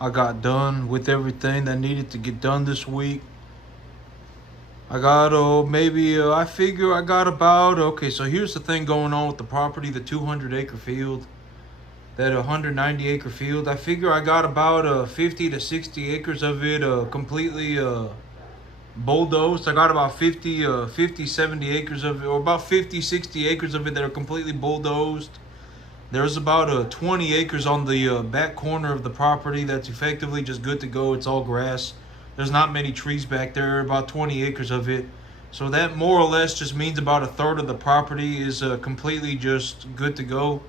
I got done with everything that needed to get done this week. I got, I figure I got about, okay, so here's the thing going on with the property, the 200 acre field, that 190 acre field. I figure I got about 50 to 60 acres of it completely bulldozed. I got about 50, 70 acres of it, or about 50, 60 acres of it that are completely bulldozed. There's about 20 acres on the back corner of the property that's effectively just good to go. It's all grass. There's not many trees back there, about 20 acres of it. So that more or less just means about a third of the property is completely just good to go.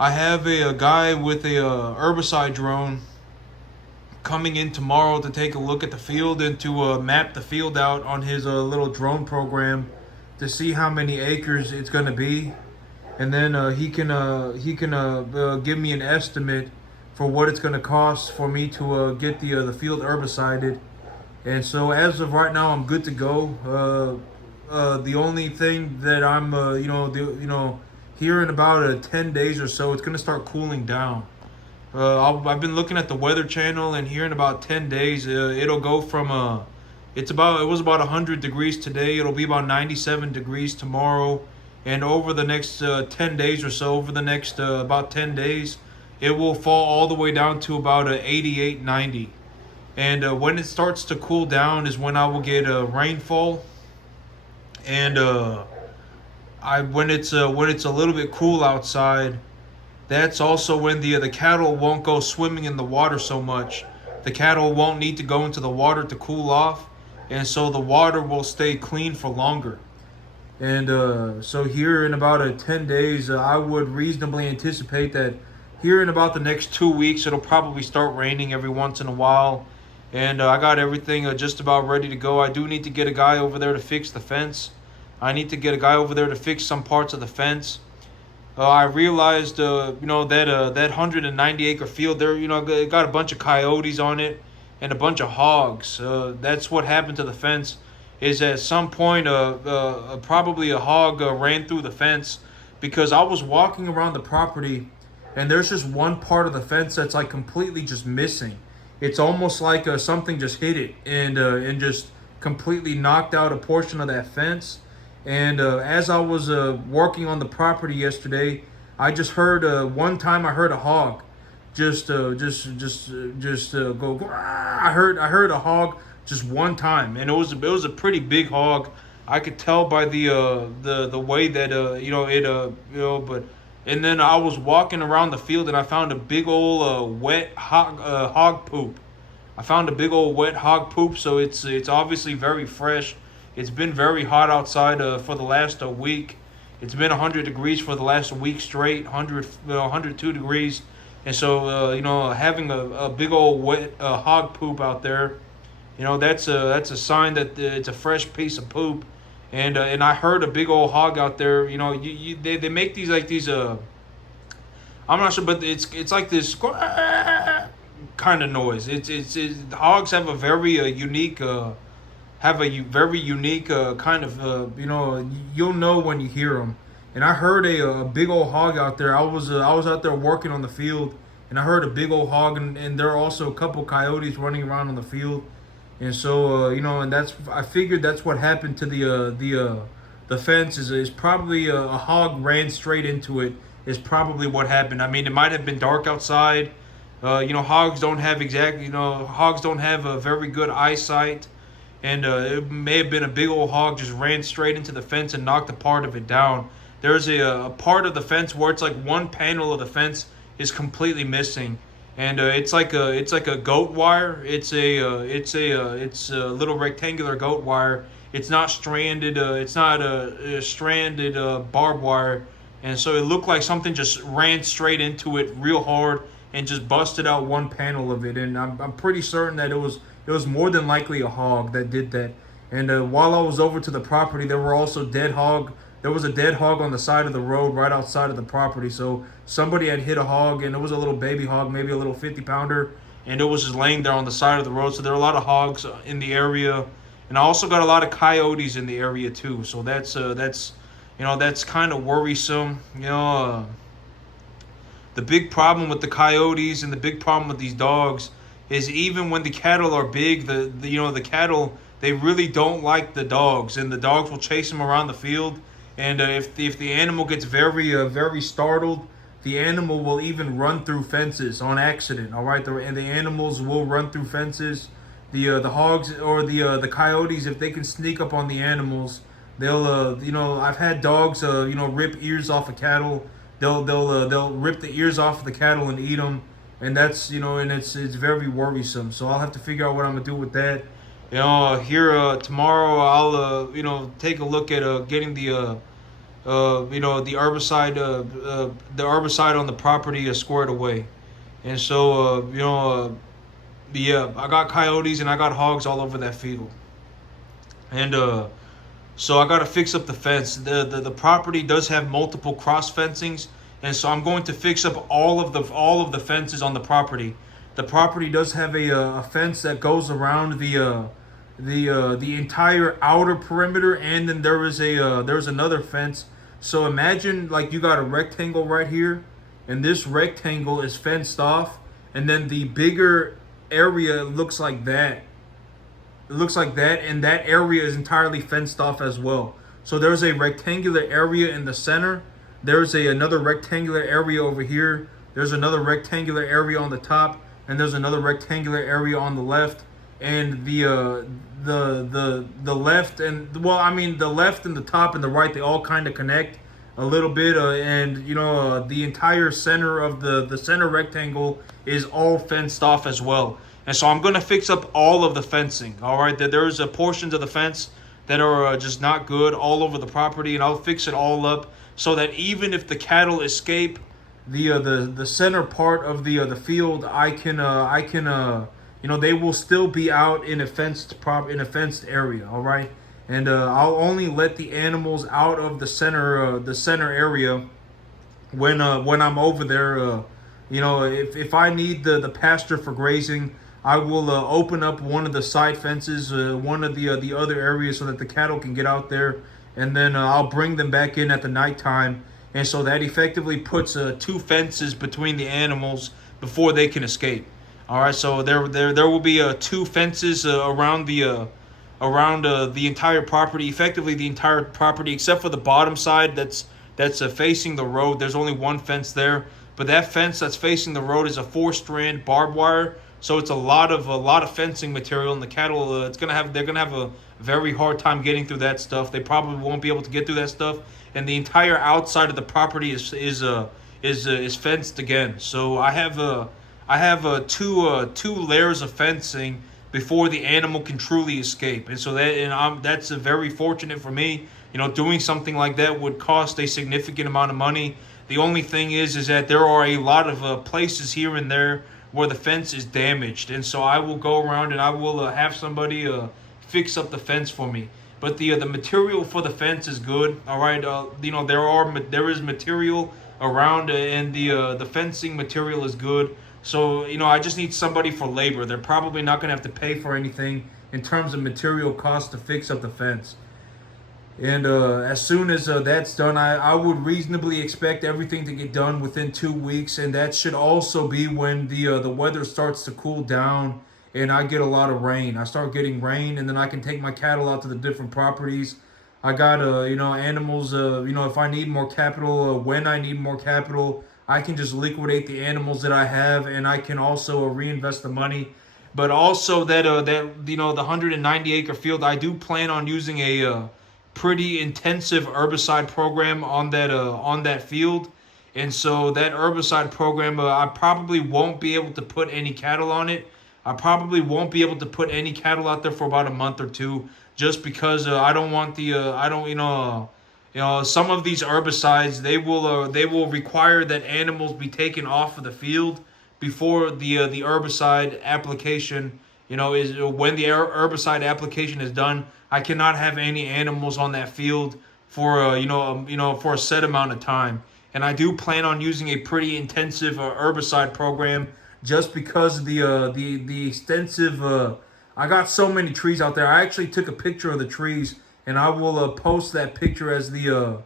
I have a guy with a herbicide drone coming in tomorrow to take a look at the field and to map the field out on his little drone program to see how many acres it's going to be, and then he can give me an estimate for what it's going to cost for me to get the field herbicided. And so as of right now, I'm good to go. The only thing that I'm here in about 10 days or so, it's going to start cooling down. I've been looking at the Weather Channel, and here in about 10 days, it'll go from it was about 100 degrees today. It'll be about 97 degrees tomorrow, and over the next 10 days or so, over the next about 10 days, it will fall all the way down to about 88, 90. And when it starts to cool down is when I will get rainfall, and I when it's a little bit cool outside. That's also when the cattle won't go swimming in the water so much. The cattle won't need to go into the water to cool off, and so the water will stay clean for longer. And so here in about 10 days, I would reasonably anticipate that here in about the next 2 weeks, it'll probably start raining every once in a while. And I got everything just about ready to go. I do need to get a guy over there to fix the fence. I need to get a guy over there to fix some parts of the fence. I realized, that 190 acre field there, it got a bunch of coyotes on it and a bunch of hogs. That's what happened to the fence. Is at some point, probably a hog ran through the fence because I was walking around the property, and there's just one part of the fence that's like completely just missing. It's almost like something just hit it and just completely knocked out a portion of that fence. And as I was working on the property yesterday, I just heard one time I heard a hog just go. I heard a hog just one time, and it was a pretty big hog. I could tell by the way that but. And then I was walking around the field, and I found a big old wet hog poop. I found a big old wet hog poop, so it's obviously very fresh. It's been very hot outside for the last week. It's been 100 degrees for the last week straight, 102 degrees. And so, having a big old wet hog poop out there, that's a sign that it's a fresh piece of poop. And I heard a big old hog out there. They make these I'm not sure, but it's like this kind of noise. Hogs have a very unique very unique kind of you'll know when you hear them. And I heard a big old hog out there. I was out there working on the field, and I heard a big old hog, and there are also a couple coyotes running around on the field. And so and that's I figured that's what happened to the fence is probably a hog ran straight into it is probably what happened. I mean, it might have been dark outside. Hogs don't have a very good eyesight, and it may have been a big old hog just ran straight into the fence and knocked a part of it down. There's a part of the fence where it's like one panel of the fence is completely missing, and it's like a goat wire. It's a little rectangular goat wire. It's not stranded. It's not a stranded barbed wire, and so it looked like something just ran straight into it real hard and just busted out one panel of it. And I'm pretty certain that it was more than likely a hog that did that. And while I was over to the property, there were also dead hog. There was a dead hog on the side of the road right outside of the property. So somebody had hit a hog, and it was a little baby hog, maybe a little 50-pounder, and it was just laying there on the side of the road. So there are a lot of hogs in the area, and I also got a lot of coyotes in the area too. So that's kind of worrisome. the big problem with the coyotes and the big problem with these dogs is even when the cattle are big, the cattle, they really don't like the dogs, and the dogs will chase them around the field. And if the animal gets very startled, the animal will even run through fences on accident. All right, and the animals will run through fences. The hogs or the coyotes, if they can sneak up on the animals, they'll I've had dogs rip ears off of cattle. They'll rip the ears off of the cattle and eat them, and that's and it's very worrisome. So I'll have to figure out what I'm gonna do with that. Here tomorrow I'll take a look at getting the herbicide on the property squared away. And so yeah, I got coyotes and I got hogs all over that field. And so I gotta fix up the fence. The property does have multiple cross fencings, and so I'm going to fix up all of the fences on the property. The property does have a fence that goes around the entire outer perimeter, and then there's another fence. So imagine like you got a rectangle right here, and this rectangle is fenced off, and then the bigger area looks like that. It looks like that, and that area is entirely fenced off as well. So there's a rectangular area in the center. There's another rectangular area over here. There's another rectangular area on the top, and there's another rectangular area on the left. And the left and the left and the top and the right, they all kind of connect a little bit, and the entire center of the center rectangle is all fenced off as well. And so I'm going to fix up all of the fencing. All right, there's portions of the fence that are just not good all over the property, and I'll fix it all up so that even if the cattle escape the center part of the field, I can they will still be out in a fenced area. All right, and I'll only let the animals out of the center area when I'm over there. If I need the pasture for grazing, I will open up one of the side fences, one of the other areas, so that the cattle can get out there, and then I'll bring them back in at the nighttime, and so that effectively puts two fences between the animals before they can escape. All right, so there will be two fences around the entire property, effectively the entire property except for the bottom side that's facing the road. There's only one fence there, but that fence that's facing the road is a 4-strand barbed wire. So it's a lot of fencing material, and the cattle they're gonna have a very hard time getting through that stuff. They probably won't be able to get through that stuff, and the entire outside of the property is fenced again. So I have two layers of fencing before the animal can truly escape, and so that's very fortunate for me. Doing something like that would cost a significant amount of money. The only thing is that there are a lot of places here and there where the fence is damaged, and so I will go around and I will have somebody fix up the fence for me. But the material for the fence is good. All right, there is material around, and the fencing material is good. So I just need somebody for labor. They're probably not gonna have to pay for anything in terms of material costs to fix up the fence. And as soon as that's done, I would reasonably expect everything to get done within 2 weeks, and that should also be when the weather starts to cool down and I get a lot of rain. I start getting rain, and then I can take my cattle out to the different properties. I got animals. If I need more capital, when I need more capital, I can just liquidate the animals that I have, and I can also reinvest the money. But also the 190 acre field, I do plan on using a pretty intensive herbicide program on that field, and so that herbicide program, I probably won't be able to put any cattle on it. I probably won't be able to put any cattle out there for about a month or two, just because I don't want some of these herbicides, they will require that animals be taken off of the field before the herbicide application. Is when the herbicide application is done, I cannot have any animals on that field for for a set amount of time. And I do plan on using a pretty intensive herbicide program, just because of the extensive. I got so many trees out there. I actually took a picture of the trees, and I will post that picture as the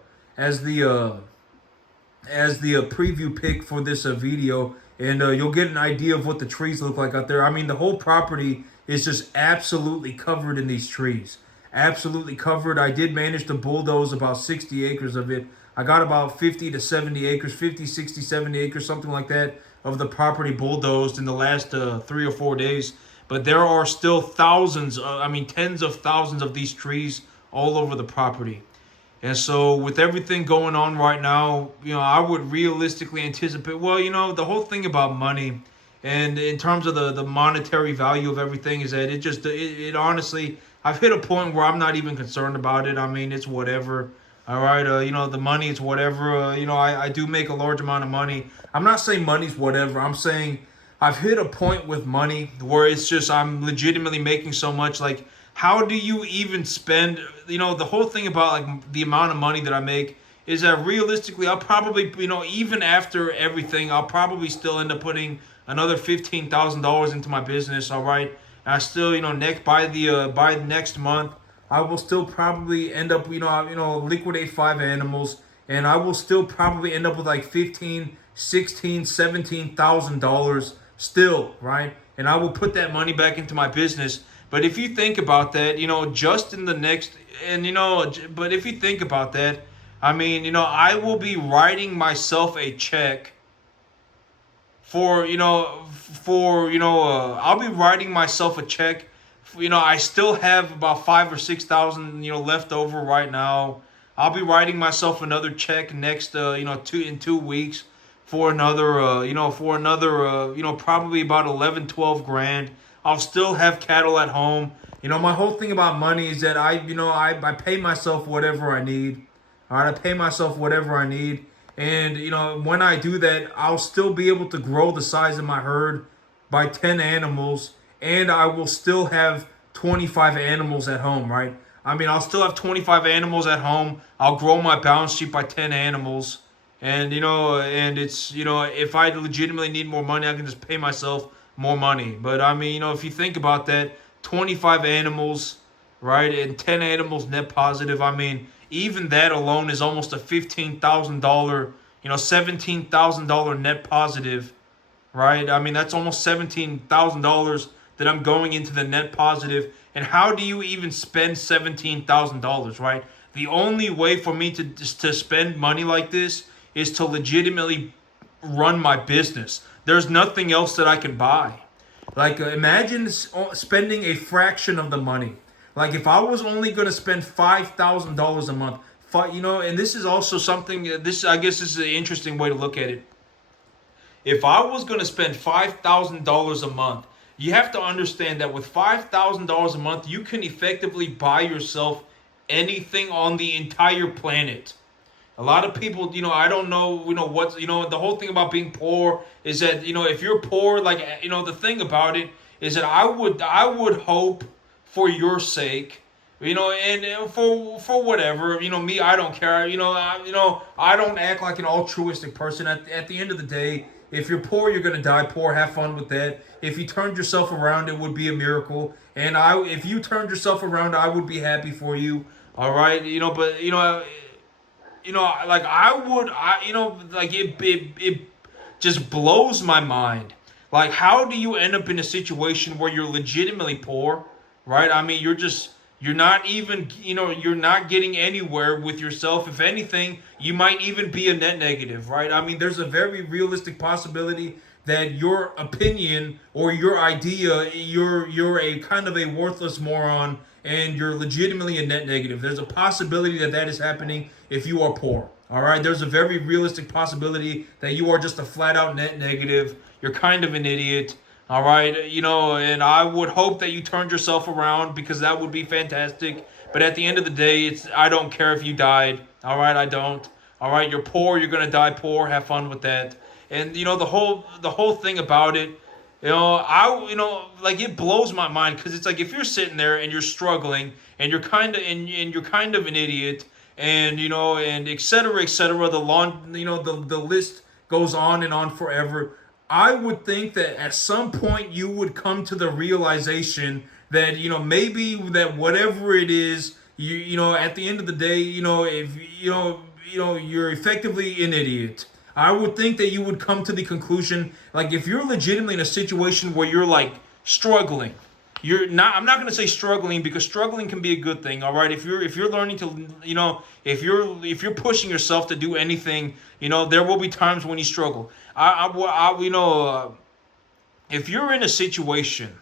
as the preview pic for this video, and you'll get an idea of what the trees look like out there. I mean, the whole property is just absolutely covered in these trees. Absolutely covered. I did manage to bulldoze about 60 acres of it. I got about 50 to 70 acres, 50, 60, 70 acres, something like that, of the property bulldozed in the last 3 or 4 days. But there are still thousands, tens of thousands of these trees all over the property. And so, with everything going on right now, I would realistically anticipate. Well, the whole thing about money, and in terms of the monetary value of everything, is that it honestly, I've hit a point where I'm not even concerned about it. I mean, it's whatever. All right, the money is whatever. I do make a large amount of money. I'm not saying money's whatever. I'm saying I've hit a point with money where it's just I'm legitimately making so much. Like, how do you even spend? The whole thing about like the amount of money that I make is that realistically, I'll probably, even after everything, I'll probably still end up putting another $15,000 into my business. All right, and I still, next by next month, I will still probably end up, liquidate 5 animals, and I will still probably end up with like 15, 16, $17,000 still, right? And I will put that money back into my business. But if you think about that, just in the next, but if you think about that, I mean, I will be writing myself a check I'll be writing myself a check. I still have about 5 or 6 thousand, left over right now. I'll be writing myself another check next, in 2 weeks for another, probably about 11, 12 grand. I'll still have cattle at home. My whole thing about money is that I pay myself whatever I need. All right, I pay myself whatever I need. And, when I do that, I'll still be able to grow the size of my herd by 10 animals. And I will still have 25 animals at home, right? I mean, I'll still have 25 animals at home. I'll grow my balance sheet by 10 animals. And, and it's, if I legitimately need more money, I can just pay myself more money. But, I mean, if you think about that, 25 animals, right, and 10 animals net positive, I mean, even that alone is almost a $15,000, $17,000 net positive, right? I mean, that's almost $17,000 that I'm going into the net positive. And how do you even spend $17,000, right? The only way for me to spend money like this is to legitimately run my business. There's nothing else that I can buy. Like, imagine spending a fraction of the money. Like, if I was only going to spend $5,000 a month, and this is also something, I guess this is an interesting way to look at it. If I was going to spend $5,000 a month, you have to understand that with $5,000 a month, you can effectively buy yourself anything on the entire planet. A lot of people, I don't know, the whole thing about being poor is that, if you're poor, like, the thing about it is that I would hope for your sake, and for whatever, me, I don't care, I don't act like an altruistic person. At the end of the day, if you're poor, you're gonna die poor. Have fun with that. If you turned yourself around, it would be a miracle. And if you turned yourself around, I would be happy for you. All right, but like it just blows my mind. Like, how do you end up in a situation where you're legitimately poor, right? I mean, you're not even, you're not getting anywhere with yourself. If anything, you might even be a net negative, right? I mean, there's a very realistic possibility that your opinion or your idea, you're a kind of a worthless moron and you're legitimately a net negative. There's a possibility that that is happening if you are poor. All right, there's a very realistic possibility that you are just a flat out net negative. You're kind of an idiot. All right, and I would hope that you turned yourself around because that would be fantastic. But at the end of the day, I don't care if you died. All right, I don't. All right, you're poor. You're gonna die poor. Have fun with that. And the whole thing about it, like, it blows my mind because it's like if you're sitting there and you're struggling and you're kind of an idiot and and et cetera, et cetera. The list goes on and on forever. I would think that at some point you would come to the realization that maybe that whatever it is, at the end of the day, if you're effectively an idiot. I would think that you would come to the conclusion, like if you're legitimately in a situation where you're like struggling, you're not, I'm not going to say struggling, because struggling can be a good thing, all right? If you're learning to, if you're pushing yourself to do anything, there will be times when you struggle. If you're in a situation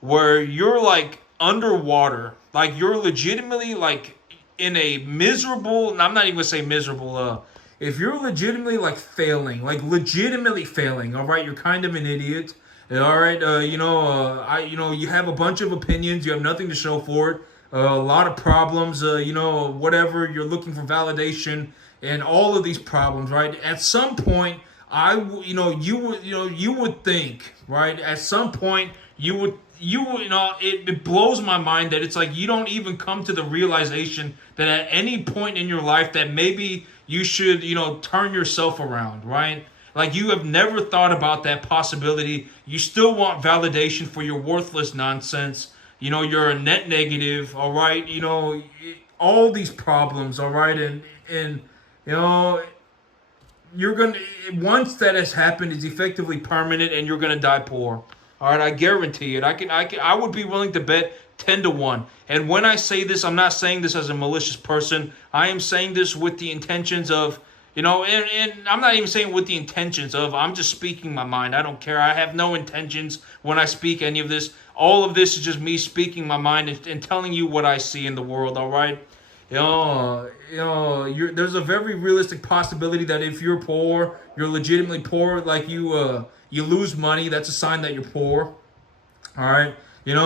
where you're like underwater, like you're legitimately like in a miserable, and I'm not even gonna say miserable, if you're legitimately like failing, like legitimately failing, all right, you're kind of an idiot. All right, you have a bunch of opinions, you have nothing to show for it, a lot of problems, whatever, you're looking for validation and all of these problems, right? At some point, you would think, right? At some point, it blows my mind that it's like you don't even come to the realization that at any point in your life that maybe you should, turn yourself around, right? Like you have never thought about that possibility. You still want validation for your worthless nonsense. You're a net negative, all right? All these problems, all right? And you know, you're gonna, once that has happened, it's effectively permanent, and you're gonna die poor. All right, I guarantee it. I would be willing to bet 10 to 1. And when I say this, I'm not saying this as a malicious person. I am saying this with the intentions of, and I'm not even saying with the intentions of, I'm just speaking my mind. I don't care. I have no intentions when I speak any of this. All of this is just me speaking my mind and telling you what I see in the world, all right? There's a very realistic possibility that if you're poor, you're legitimately poor, like you lose money, that's a sign that you're poor. All right. And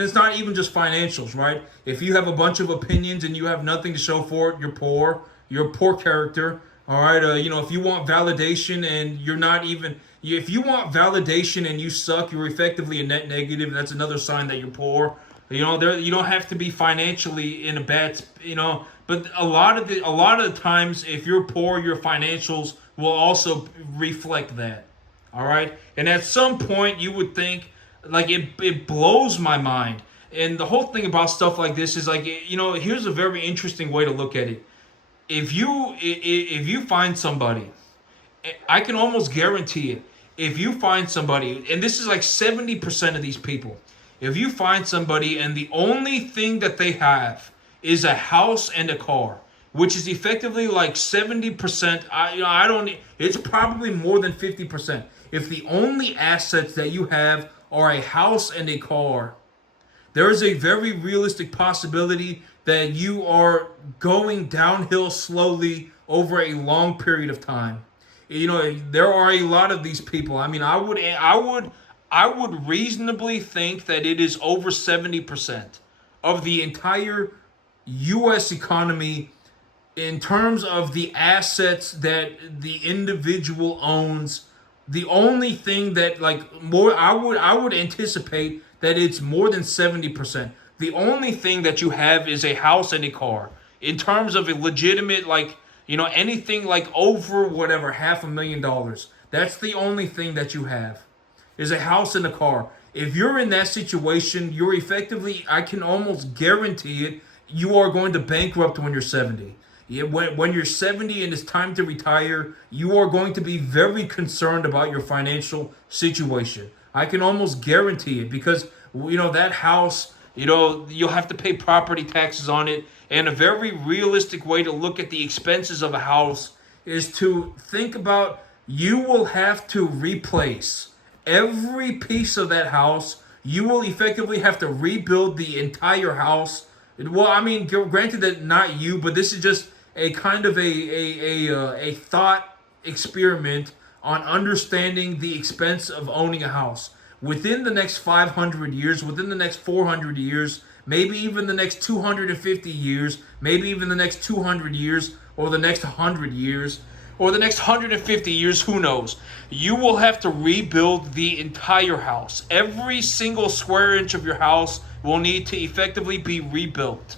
it's not even just financials, right? If you have a bunch of opinions and you have nothing to show for it, you're poor. You're a poor character. All right. If you want validation and you're not even, if you want validation and you suck, you're effectively a net negative. That's another sign that you're poor. You don't have to be financially in a bad, but a lot of the times, if you're poor, your financials will also reflect that. All right. And at some point, you would think, like, it blows my mind. And the whole thing about stuff like this is like, here's a very interesting way to look at it. If you find somebody, I can almost guarantee it. If you find somebody, and this is like 70% of these people, if you find somebody and the only thing that they have is a house and a car, which is effectively like 70%, it's probably more than 50%. If the only assets that you have are a house and a car, there is a very realistic possibility that you are going downhill slowly over a long period of time. There are a lot of these people. I mean, I would reasonably think that it is over 70% of the entire U.S. economy in terms of the assets that the individual owns. The only thing that I would anticipate that it's more than 70%. The only thing that you have is a house and a car. In terms of a legitimate, anything like over whatever, $500,000. That's the only thing that you have, is a house and a car. If you're in that situation, you're effectively, I can almost guarantee it, you are going to bankrupt when you're 70. When you're 70 and it's time to retire, you are going to be very concerned about your financial situation. I can almost guarantee it, because that house, you'll have to pay property taxes on it. And a very realistic way to look at the expenses of a house is to think about, you will have to replace every piece of that house. You will effectively have to rebuild the entire house. Well, I mean, granted that not you, but this is just a kind of a thought experiment on understanding the expense of owning a house. Within the next 500 years, within the next 400 years, maybe even the next 250 years, maybe even the next 200 years, or the next 100 years, or the next 150 years, who knows? You will have to rebuild the entire house. Every single square inch of your house will need to effectively be rebuilt.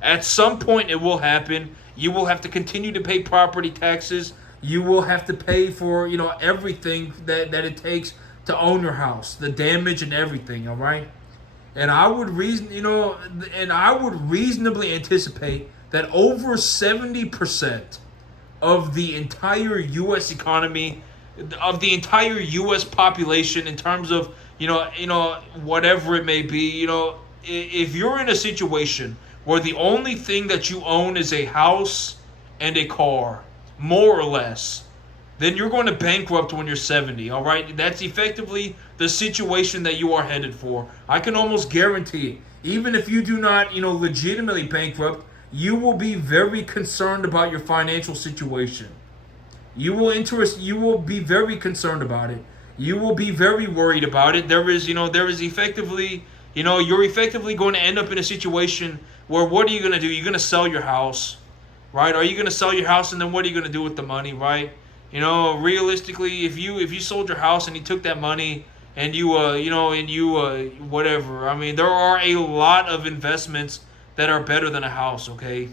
At some point it will happen. You will have to continue to pay property taxes. You will have to pay for, everything that it takes to own your house, the damage and everything, all right? And I would reasonably anticipate that over 70% of the entire U.S. economy, of the entire U.S. population in terms of whatever it may be. If you're in a situation where the only thing that you own is a house and a car, more or less, then you're going to bankrupt when you're 70, all right? That's effectively the situation that you are headed for. I can almost guarantee it. Even if you do not, legitimately bankrupt, you will be very concerned about your financial situation. You will be very concerned about it. You will be very worried about it. There is effectively, you're effectively going to end up in a situation where what are you going to do? You're going to sell your house, right? Are you going to sell your house, and then what are you going to do with the money, right? Realistically, if you sold your house and you took that money and whatever. I mean, there are a lot of investments that are better than a house. Okay,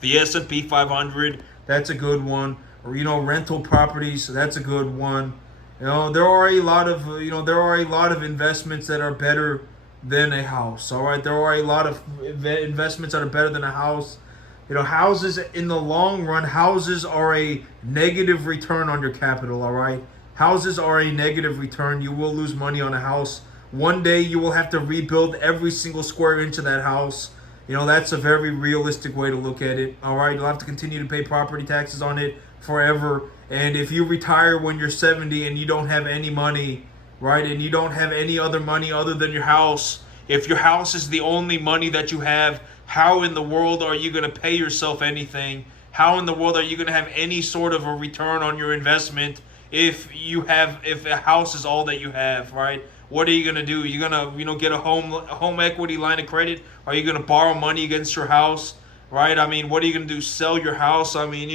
the S&P 500, that's a good one. Or rental properties, that's a good one. There are a lot of investments that are better than a house. All right, there are a lot of investments that are better than a house. Houses in the long run, houses are a negative return on your capital, all right? Houses are a negative return. You will lose money on a house. One day you will have to rebuild every single square inch of that house. That's a very realistic way to look at it, all right? You'll have to continue to pay property taxes on it forever. And if you retire when you're 70 and you don't have any money, right, and you don't have any other money other than your house, if your house is the only money that you have, how in the world are you going to pay yourself anything? How in the world are you going to have any sort of a return on your investment if a house is all that you have, right? What are you going to do? You're going to get a home equity line of credit? Are you going to borrow money against your house, right? I mean, what are you going to do? Sell your house? I mean,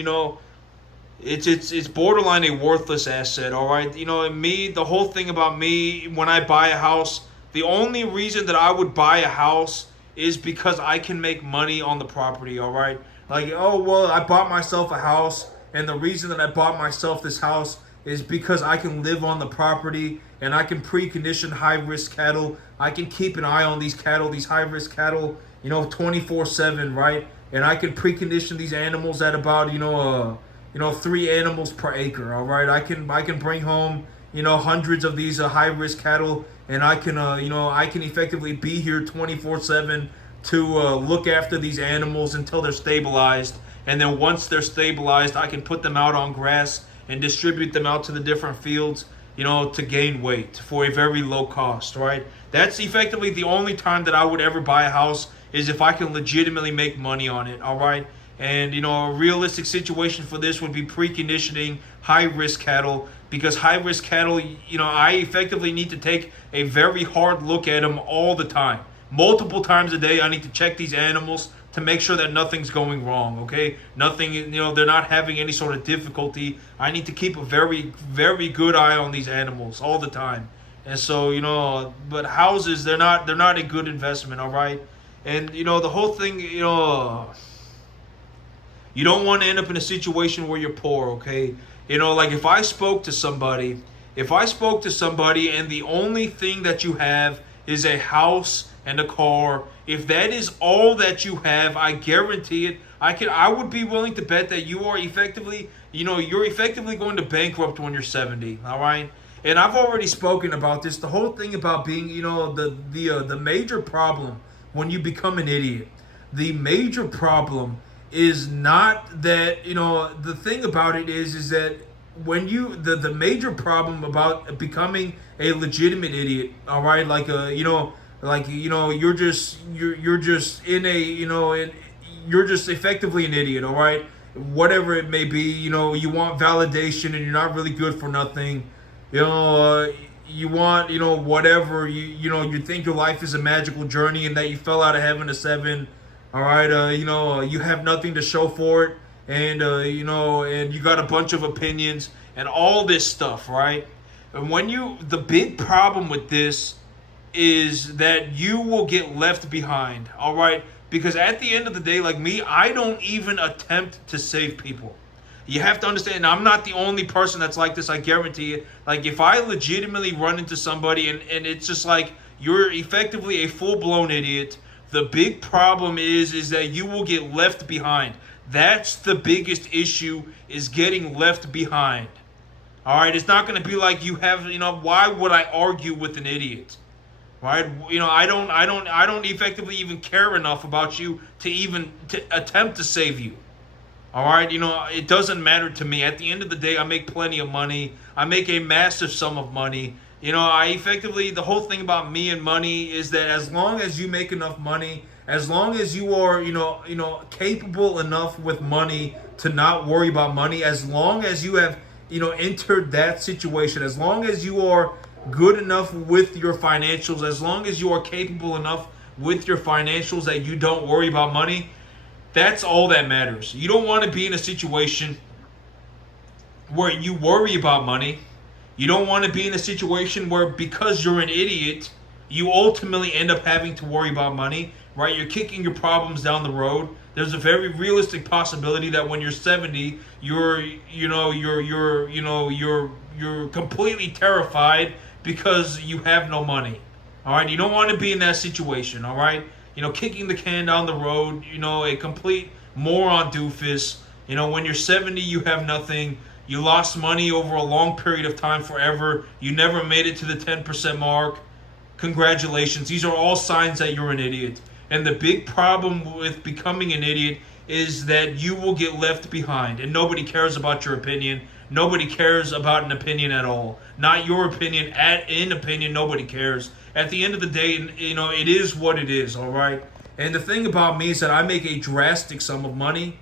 it's borderline a worthless asset, all right? The whole thing about me, when I buy a house, the only reason that I would buy a house is because I can make money on the property, all right? Like, oh, well, I bought myself a house, and the reason that I bought myself this house is because I can live on the property, and I can precondition high-risk cattle. I can keep an eye on these cattle, these high-risk cattle, 24/7, right? And I can precondition these animals at about, 3 animals per acre, all right? I can bring home, hundreds of these high-risk cattle, and I can effectively be here 24/7 to look after these animals until they're stabilized. And then once they're stabilized, I can put them out on grass and distribute them out to the different fields, to gain weight for a very low cost, right? That's effectively the only time that I would ever buy a house, is if I can legitimately make money on it, all right? And, a realistic situation for this would be preconditioning high-risk cattle, because high-risk cattle, I effectively need to take a very hard look at them all the time. Multiple times a day, I need to check these animals to make sure that nothing's going wrong, okay? Nothing, they're not having any sort of difficulty. I need to keep a very, very good eye on these animals all the time. And so, but houses, they're not a good investment, all right? And, the whole thing, you don't want to end up in a situation where you're poor, okay? Like if I spoke to somebody and the only thing that you have is a house and a car, if that is all that you have, I guarantee it, I would be willing to bet that you are effectively, you're effectively going to bankrupt when you're 70, all right? And I've already spoken about this. The whole thing about being, the major problem when you become an idiot, the major problem is not that, the thing about it is that when the major problem about becoming a legitimate idiot, all right, you're just in a, you're just effectively an idiot, all right, whatever it may be, you want validation and you're not really good for nothing, you want, whatever, you think your life is a magical journey and that you fell out of heaven to 7. All right, you have nothing to show for it, and and you got a bunch of opinions and all this stuff, right? And the big problem with this is that you will get left behind, all right? Because at the end of the day, like me, I don't even attempt to save people. You have to understand, I'm not the only person that's like this, I guarantee it. Like, if I legitimately run into somebody and it's just like, you're effectively a full-blown idiot, the big problem is that you will get left behind. That's the biggest issue, is getting left behind. All right, it's not going to be like you have, why would I argue with an idiot? Right? I don't effectively even care enough about you to even to attempt to save you. All right, it doesn't matter to me. At the end of the day, I make plenty of money. I make a massive sum of money. I effectively, the whole thing about me and money is that as long as you make enough money, as long as you are, capable enough with money to not worry about money, as long as you have, entered that situation, as long as you are good enough with your financials, as long as you are capable enough with your financials that you don't worry about money, that's all that matters. You don't want to be in a situation where you worry about money. You don't want to be in a situation where, because you're an idiot, you ultimately end up having to worry about money, right? You're kicking your problems down the road. There's a very realistic possibility that when you're 70, you're completely terrified because you have no money. All right, you don't want to be in that situation. All right, kicking the can down the road. A complete moron doofus. When you're 70, you have nothing. You lost money over a long period of time, forever. You never made it to the 10% mark. Congratulations. These are all signs that you're an idiot. And the big problem with becoming an idiot is that you will get left behind, and nobody cares about your opinion. Nobody cares about an opinion at all. Not your opinion. In opinion, nobody cares. At the end of the day, it is what it is, all right? And the thing about me is that I make a drastic sum of money.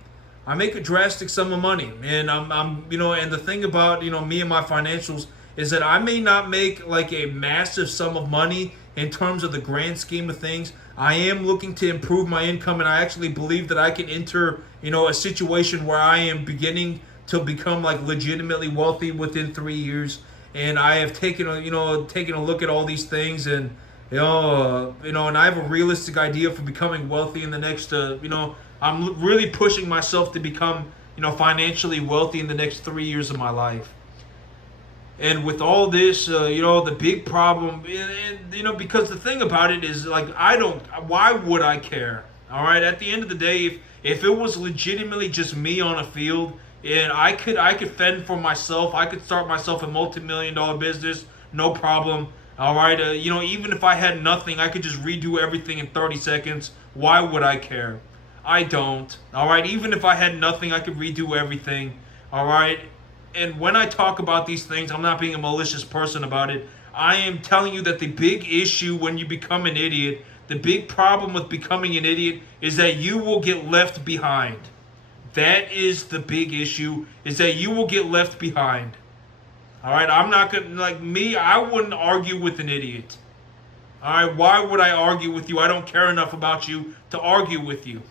I make a drastic sum of money. And and the thing about, me and my financials is that I may not make like a massive sum of money in terms of the grand scheme of things. I am looking to improve my income, and I actually believe that I can enter, a situation where I am beginning to become like legitimately wealthy within 3 years. And I have taken a look at all these things, and and I have a realistic idea for becoming wealthy in the next I'm really pushing myself to become financially wealthy in the next 3 years of my life. And with all this, the big problem, and because the thing about it is, like, why would I care? All right, at the end of the day, if it was legitimately just me on a field, and I could fend for myself, I could start myself a multi-million-dollar business, no problem. All right, even if I had nothing, I could just redo everything in 30 seconds. Why would I care? I don't. All right, even if I had nothing, I could redo everything. All right. And when I talk about these things, I'm not being a malicious person about it. I am telling you that the big issue when you become an idiot, the big problem with becoming an idiot, is that you will get left behind. That is the big issue, is that you will get left behind. All right, I'm not going to, like me, I wouldn't argue with an idiot. All right, why would I argue with you? I don't care enough about you to argue with you.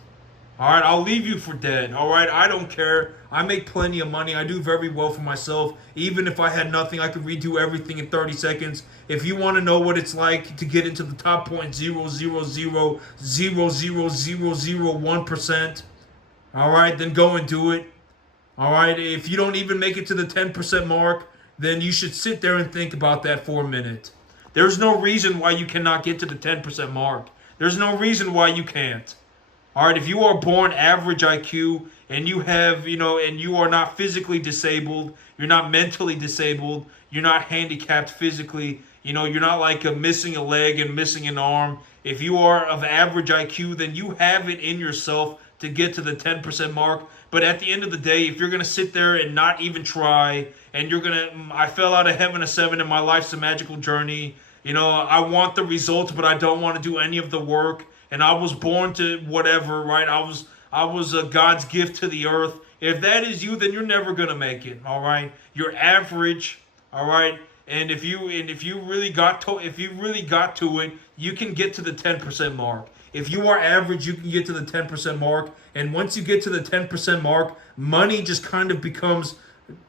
All right, I'll leave you for dead. All right, I don't care. I make plenty of money. I do very well for myself. Even if I had nothing, I could redo everything in 30 seconds. If you want to know what it's like to get into the top 0.000000001%, all right, then go and do it. All right, if you don't even make it to the 10% mark, then you should sit there and think about that for a minute. There's no reason why you cannot get to the 10% mark. There's no reason why you can't. All right, if you are born average IQ and you have, and you are not physically disabled, you're not mentally disabled, you're not handicapped physically, you're not like missing a leg and missing an arm. If you are of average IQ, then you have it in yourself to get to the 10% mark. But at the end of the day, if you're going to sit there and not even try, and I fell out of heaven a 7 and my life's a magical journey, I want the results, but I don't want to do any of the work. And I was born to whatever, right? I was God's gift to the earth. If that is you, then you're never gonna make it. All right, you're average. All right, and if you really got to it, you can get to the 10% mark. If you are average, you can get to the 10% mark. And once you get to the 10% mark, money just kind of becomes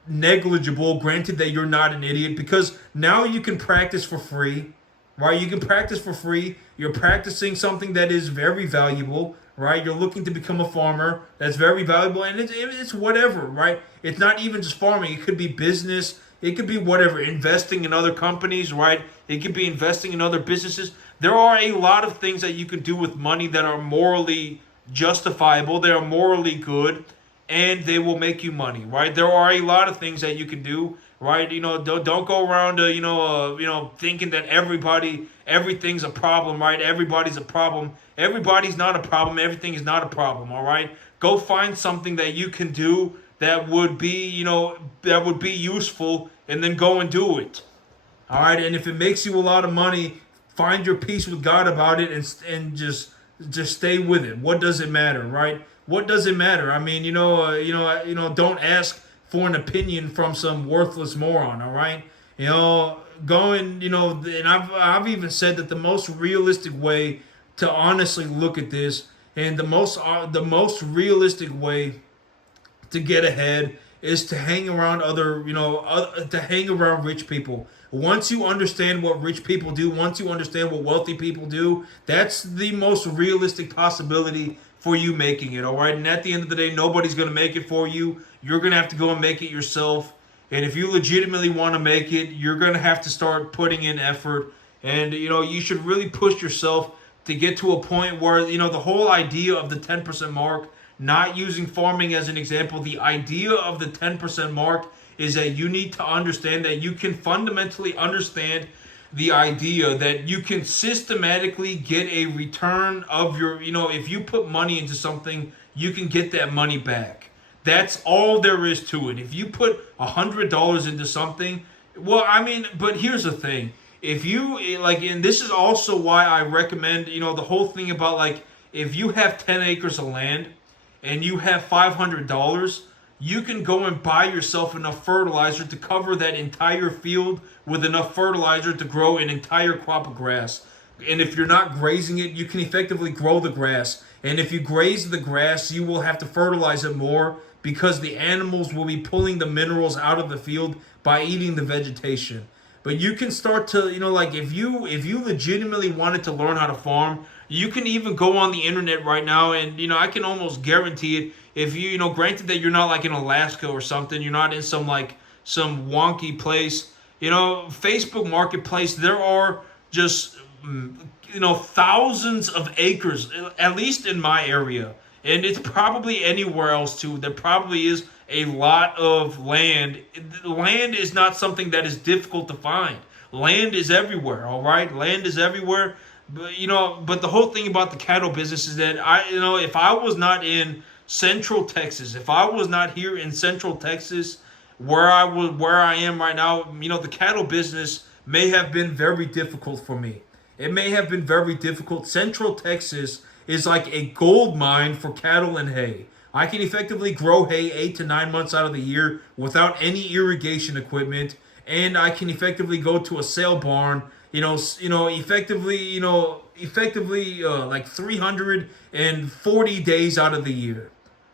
negligible. Granted that you're not an idiot, because now you can practice for free. Right, you can practice for free. You're practicing something that is very valuable, right? You're looking to become a farmer. That's very valuable, and it's whatever, right? It's not even just farming. It could be business. It could be whatever, investing in other companies, right? It could be investing in other businesses. There are a lot of things that you can do with money that are morally justifiable, they are morally good, and they will make you money, right? There are a lot of things that you can do, right? Don't go around, thinking that everything's a problem, right? Everybody's a problem. Everybody's not a problem. Everything is not a problem, all right? Go find something that you can do that would be, that would be useful, and then go and do it. All right, and if it makes you a lot of money, find your peace with God about it, and just stay with it. What does it matter, right? What does it matter? I mean, don't ask for an opinion from some worthless moron. All right, going, and I've even said that the most realistic way to honestly look at this, and the most realistic way to get ahead is to hang around to hang around rich people. Once you understand what rich people do, once you understand what wealthy people do, that's the most realistic possibility for you making it, all right? And at the end of the day, nobody's going to make it for you. You're going to have to go and make it yourself. And if you legitimately want to make it, you're going to have to start putting in effort. And, you should really push yourself to get to a point where, the whole idea of the 10% mark, not using farming as an example, the idea of the 10% mark is that you need to understand that you can fundamentally understand the idea that you can systematically get a return of your, if you put money into something, you can get that money back. That's all there is to it. If you put $100 into something, well, I mean, but here's the thing. If you, and this is also why I recommend, the whole thing about, if you have 10 acres of land and you have $500, you can go and buy yourself enough fertilizer to cover that entire field with enough fertilizer to grow an entire crop of grass. And if you're not grazing it, you can effectively grow the grass. And if you graze the grass, you will have to fertilize it more because the animals will be pulling the minerals out of the field by eating the vegetation. But you can start to, if you legitimately wanted to learn how to farm, you can even go on the internet right now, and I can almost guarantee it. If granted that you're not in Alaska or something, you're not in some wonky place. Facebook Marketplace, there are just thousands of acres, at least in my area, and it's probably anywhere else too. There probably is a lot of land. Land is not something that is difficult to find. Land is everywhere, all right? Land is everywhere. But the whole thing about the cattle business is that if I was not in Central Texas, if I was not here in Central Texas, where I am right now, the cattle business may have been very difficult for me. It may have been very difficult. Central Texas is like a gold mine for cattle and hay. I can effectively grow hay 8 to 9 months out of the year without any irrigation equipment, and I can effectively go to a sale barn, effectively like 340 days out of the year.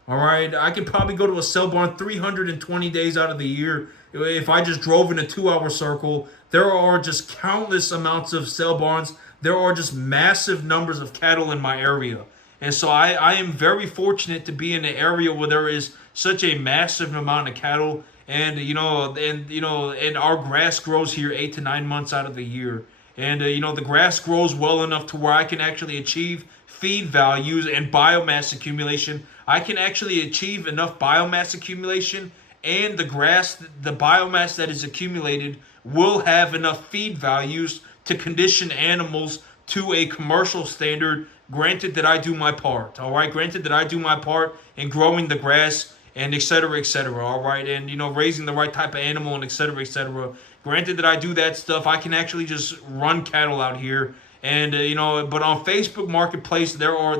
All right, I could probably go to a sale barn 320 days out of the year if I just drove in a 2-hour circle. There are just countless amounts of sale barns. There are just massive numbers of cattle in my area. And so I am very fortunate to be in an area where there is such a massive amount of cattle, and and our grass grows here 8 to 9 months out of the year. And the grass grows well enough to where I can actually achieve feed values and biomass accumulation. I can actually achieve enough biomass accumulation, and the biomass that is accumulated will have enough feed values to condition animals to a commercial standard, granted that I do my part, all right? Granted that I do my part in growing the grass and et cetera, all right? And, raising the right type of animal and et cetera, et cetera. Granted that I do that stuff, I can actually just run cattle out here. And, but on Facebook Marketplace, there are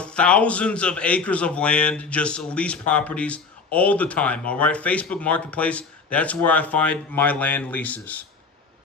thousands of acres of land, just lease properties all the time, all right? Facebook Marketplace, that's where I find my land leases.